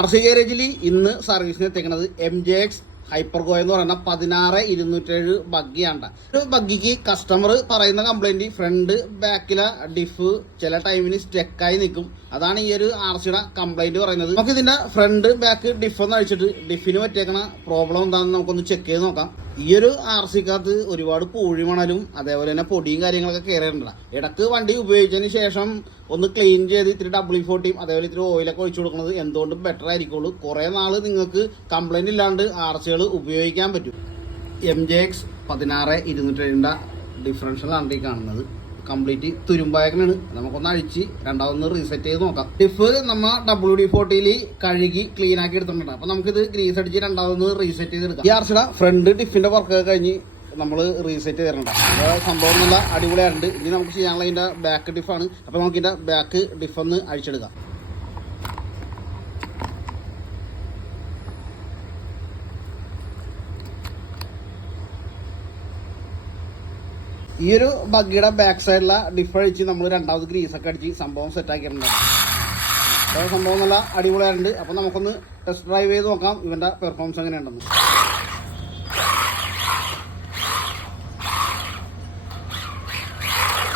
RC ഗാരേജിൽ ഇന്ന് സർവീസിന് എത്തിക്കുന്നത് MJX ഹൈപ്പർഗോ എന്ന് പറയുന്ന 16207 ബഗ്ഗിയാണ്. ഒരു ബഗ്ഗിക്ക് കസ്റ്റമർ പറയുന്ന കംപ്ലൈന്റ് ഫ്രണ്ട് ബാക്കിലെ ഡിഫ് ചില ടൈമിന് സ്റ്റെക്കായി നിൽക്കും. അതാണ് ഈ ഒരു RCയുടെ കംപ്ലൈന്റ് പറയുന്നത്. നമുക്ക് ഇതിന്റെ ഫ്രണ്ട് ബാക്ക് ഡിഫ് ഒന്ന് അഴിച്ചിട്ട് ഡിഫിന് പറ്റിയേക്കണ പ്രോബ്ലം എന്താണെന്ന് നമുക്കൊന്ന് ചെക്ക് ചെയ്ത് നോക്കാം. ഈ ഒരു RCക്കകത്ത് ഒരുപാട് പൂഴി മണലും അതേപോലെ തന്നെ പൊടിയും കാര്യങ്ങളൊക്കെ കയറിയിട്ടുണ്ട്. ഇടക്ക് വണ്ടി ഉപയോഗിച്ചതിന് ശേഷം ഒന്ന് ക്ലീൻ ചെയ്ത് ഇത്തിരി W40 അതേപോലെ ഇത്തിരി ഓയിലൊക്കെ ഒഴിച്ചു കൊടുക്കുന്നത് എന്തുകൊണ്ടും ബെറ്റർ ആയിരിക്കുള്ളൂ. കുറേ നാൾ നിങ്ങൾക്ക് കംപ്ലൈന്റ് ഇല്ലാണ്ട് RCകൾ ഉപയോഗിക്കാൻ പറ്റും. MJX 16207 ഡിഫറൻഷ്യലാണ് ഈ കാണുന്നത്. കംപ്ലീറ്റ് തുരുമ്പായക്കനാണ്. നമുക്കൊന്ന് അഴിച്ച് രണ്ടാമതൊന്ന് റീസെറ്റ് ചെയ്ത് നോക്കാം. ഡിഫ് നമ്മ WD-40 കഴുകി ക്ലീൻ ആക്കി എടുത്തിട്ടുണ്ട്. അപ്പൊ നമുക്കിത് ഗ്രീസ് അടിച്ച് രണ്ടാമതൊന്ന് റീസെറ്റ് ചെയ്തെടുക്കാം. ഈ RCയുടെ ഫ്രണ്ട് ഡിഫിന്റെ വർക്ക് കഴിഞ്ഞ് നമ്മൾ റീസെറ്റ് ചെയ്തിട്ടുണ്ട്. സംഭവം നല്ല അടിപൊളിയായിട്ടുണ്ട്. ഇനി നമുക്ക് ചെയ്യാനുള്ള ഇതിന്റെ ബാക്ക് ഡിഫാണ്. അപ്പൊ നമുക്ക് ഇതിന്റെ ബാക്ക് ഡിഫ് ഒന്ന് അഴിച്ചെടുക്കാം. ഈ ഒരു ബഗ്ഗിയുടെ ബാക്ക് സൈഡിലെ ഡിഫ് അഴിച്ച് നമ്മൾ രണ്ടാമത് ഗ്രീസൊക്കെ അടിച്ച് സംഭവം സെറ്റാക്കിയിട്ടുണ്ട്. അപ്പോൾ സംഭവം നല്ല അടിപൊളിയായിട്ടുണ്ട്. അപ്പോൾ നമുക്കൊന്ന് ടെസ്റ്റ് ഡ്രൈവ് ചെയ്ത് നോക്കാം ഇവൻ്റെ പെർഫോമൻസ് എങ്ങനെയുണ്ടെന്ന്.